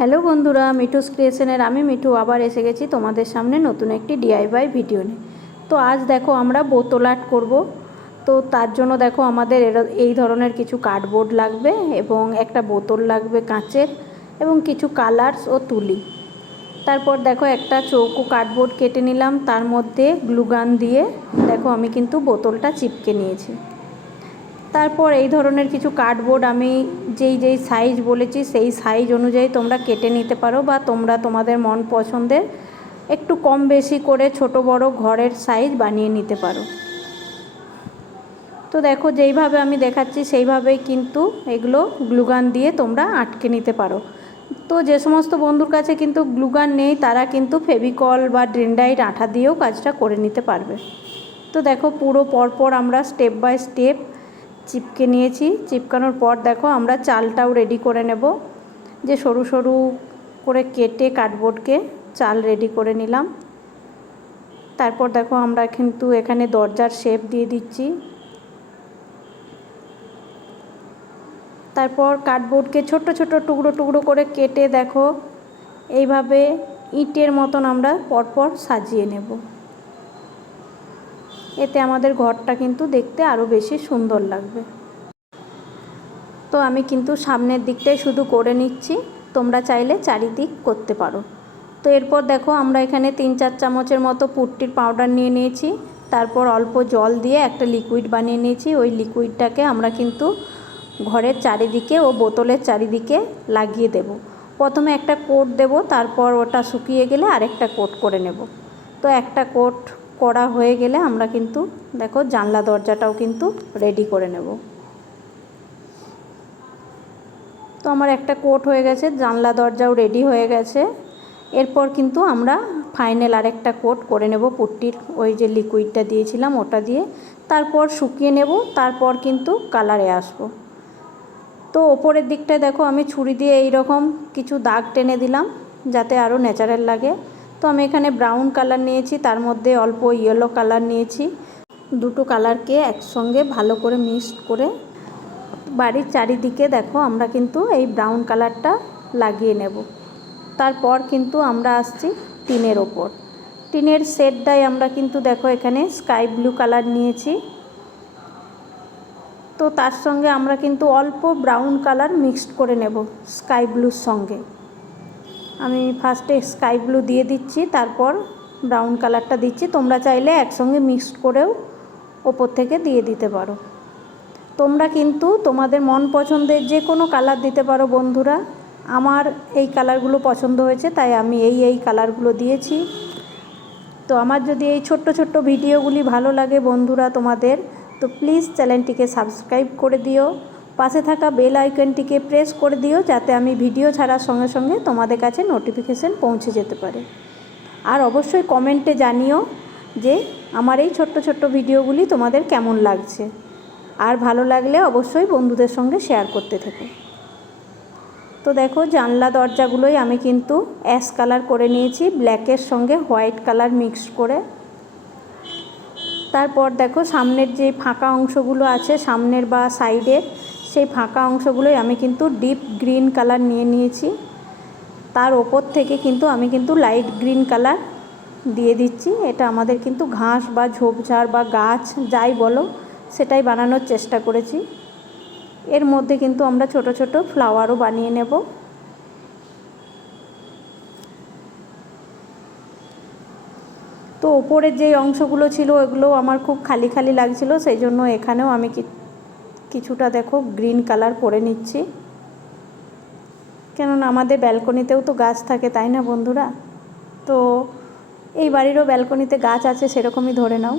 Hello বন্ধুরা, মিঠুস ক্রিয়েশনের আমি মিঠু আবার এসে গেছি তোমাদের সামনে নতুন একটি ডিআইওয়াই ভিডিও নিয়ে। তো আজ দেখো আমরা বোতল আর্ট করব। তো তার জন্য দেখো আমাদের এই ধরনের কিছু কার্ডবোর্ড লাগবে এবং একটা বোতল লাগবে কাঁচের এবং কিছু কালার্স ও তুলি। তারপর দেখো একটা চৌকো কার্ডবোর্ড কেটে নিলাম, তার মধ্যে গ্লুগান দিয়ে দেখো আমি কিন্তু বোতলটা চিপকে নিয়েছি। তারপর এই ধরনের কিছু কার্ডবোর্ড আমি যেই সাইজ বলেছি সেই সাইজ অনুযায়ী তোমরা কেটে নিতে পারো, বা তোমরা তোমাদের মন পছন্দের একটু কম বেশি করে ছোট বড় ঘরের সাইজ বানিয়ে নিতে পারো। তো দেখো যেইভাবে আমি দেখাচ্ছি সেইভাবেই কিন্তু এগুলো গ্লুগান দিয়ে তোমরা আটকে নিতে পারো। তো যে সমস্ত বন্ধুর কাছে কিন্তু গ্লুগান নেই তারা কিন্তু ফেভিকল বা ডেনড্রাইট আঠা দিয়েও কাজটা করে নিতে পারবে। তো দেখো পুরো পরপর আমরা স্টেপ বাই স্টেপ চিপকে নিয়েছি। চিপকানোর পর দেখো আমরা চালটাও রেডি করে নেব, যে সরু সরু করে কেটে কার্ডবোর্ডকে চাল রেডি করে নিলাম। তারপর দেখো আমরা কিন্তু এখানে দরজার শেপ দিয়ে দিচ্ছি। তারপর কার্ডবোর্ডকে ছোট ছোট টুকরো টুকরো করে কেটে দেখো এইভাবে ইটের মতন আমরা পরপর সাজিয়ে নেব। এতে আমাদের ঘরটা কিন্তু দেখতে আরও বেশি সুন্দর লাগবে। তো আমি কিন্তু সামনের দিকটাই শুধু করে নিচ্ছি, তোমরা চাইলে চারিদিক করতে পারো। তো এরপর দেখো আমরা এখানে 3-4 চামচের মতো পুট্টির পাউডার নিয়ে নিয়েছি। তারপর অল্প জল দিয়ে একটা লিকুইড বানিয়ে নিয়েছি। ওই লিকুইডটাকে আমরা কিন্তু ঘরের চারিদিকে ও বোতলের চারিদিকে লাগিয়ে দেব। প্রথমে একটা কোট দেব, তারপর ওটা শুকিয়ে গেলে আরেকটা কোট করে নেব। তো একটা কোট করা হয়ে গেলে আমরা কিন্তু দেখো জানলা দরজাটাও কিন্তু রেডি করে নেব। তো আমার একটা কোট হয়ে গেছে, জানলা দরজাও রেডি হয়ে গেছে। এরপর কিন্তু আমরা ফাইনাল আরেকটা কোট করে নেব পুট্টির ওই যে লিকুইডটা দিয়েছিলাম ওটা দিয়ে। তারপর শুকিয়ে নেব, তারপর কিন্তু কালারে আসব। তো ওপরের দিকটায় দেখো আমি ছুরি দিয়ে এই রকম কিছু দাগ টেনে দিলাম যাতে আরও ন্যাচারাল লাগে। তো আমি এখানে ব্রাউন কালার নিয়েছি, তার মধ্যে অল্প ইয়েলো কালার নিয়েছি। দুটো কালারকে একসঙ্গে ভালো করে মিক্স করে বাড়ির চারিদিকে দেখো আমরা কিন্তু এই ব্রাউন কালারটা লাগিয়ে নেব। তারপর কিন্তু আমরা আসছি টিনের ওপর। টিনের শেডটাই আমরা কিন্তু দেখো এখানে স্কাই ব্লু কালার নিয়েছি। তো তার সঙ্গে আমরা কিন্তু অল্প ব্রাউন কালার মিক্সড করে নেব স্কাই ব্লুর সঙ্গে। আমি ফার্স্টে স্কাই ব্লু দিয়ে দিচ্ছি, তারপর ব্রাউন কালারটা দিচ্ছি। তোমরা চাইলে একসঙ্গে মিক্সড করেও ওপর থেকে দিয়ে দিতে পারো। তোমরা কিন্তু তোমাদের মন পছন্দের যে কোনো কালার দিতে পারো বন্ধুরা। আমার এই কালারগুলো পছন্দ হয়েছে তাই আমি এই কালারগুলো দিয়েছি। তো আমার যদি এই ছোট্ট ছোট্ট ভিডিওগুলি ভালো লাগে বন্ধুরা তোমাদের, তো প্লিজ চ্যানেলটিকে সাবস্ক্রাইব করে দিও, পাশে থাকা বেল আইকনটিকে প্রেস করে দিও যাতে আমি ভিডিও ছাড়ার সঙ্গে সঙ্গে তোমাদের কাছে নোটিফিকেশান পৌঁছে যেতে পারে। আর অবশ্যই কমেন্টে জানিও যে আমার এই ছোট্ট ছোট্ট ভিডিওগুলি তোমাদের কেমন লাগছে। আর ভালো লাগলে অবশ্যই বন্ধুদের সঙ্গে শেয়ার করতে থেকো। তো দেখো জানলা দরজাগুলোই আমি কিন্তু অ্যাশ কালার করে নিয়েছি, ব্ল্যাকের সঙ্গে হোয়াইট কালার মিক্স করে। তারপর দেখো সামনের যে ফাঁকা অংশগুলো আছে সামনের বা সাইডের, সেই ফাঁকা অংশগুলোই আমি কিন্তু ডিপ গ্রিন কালার নিয়ে নিয়েছি। তার ওপর থেকে কিন্তু আমি কিন্তু লাইট গ্রিন কালার দিয়ে দিচ্ছি। এটা আমাদের কিন্তু ঘাস বা ঝোপঝাড় বা গাছ যাই বলো সেটাই বানানোর চেষ্টা করেছি। এর মধ্যে কিন্তু আমরা ছোট ছোট ফ্লাওয়ারও বানিয়ে নেব। তো ওপরের যে অংশগুলো ছিল ওগুলো আমার খুব খালি খালি লাগছিল, সেই জন্য এখানেও আমি কিছুটা দেখো গ্রিন কালার করে নিচ্ছি। কেননা আমাদের ব্যালকনিতেও তো গাছ থাকে, তাই না বন্ধুরা? তো এই বাড়িরও ব্যালকনিতে গাছ আছে সেরকমই ধরে নাও।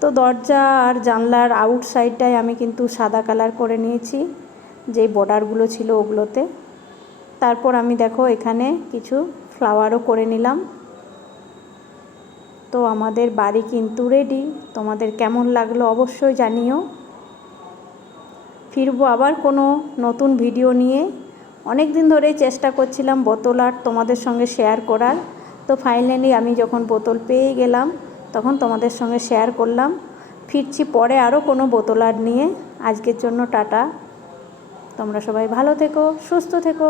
তো দরজা আর জানলার আউটসাইডটায় আমি কিন্তু সাদা কালার করে নিয়েছি যেই বর্ডারগুলো ছিল ওগুলোতে। তারপর আমি দেখো এখানে কিছু ফ্লাওয়ারও করে নিলাম। তো আমাদের বাড়ি কিন্তু রেডি। তোমাদের কেমন লাগলো অবশ্যই জানিও। ফিরবো আবার কোনো নতুন ভিডিও নিয়ে। অনেক দিন ধরেই চেষ্টা করছিলাম বোতল আর্ট তোমাদের সঙ্গে শেয়ার করার। তো ফাইনালি আমি যখন বোতল পেয়ে গেলাম তখন তোমাদের সঙ্গে শেয়ার করলাম। ফিরছি পরে আরও কোনো বোতল আর্ট নিয়ে। আজকের জন্য টাটা। তোমরা সবাই ভালো থেকো, সুস্থ থেকো।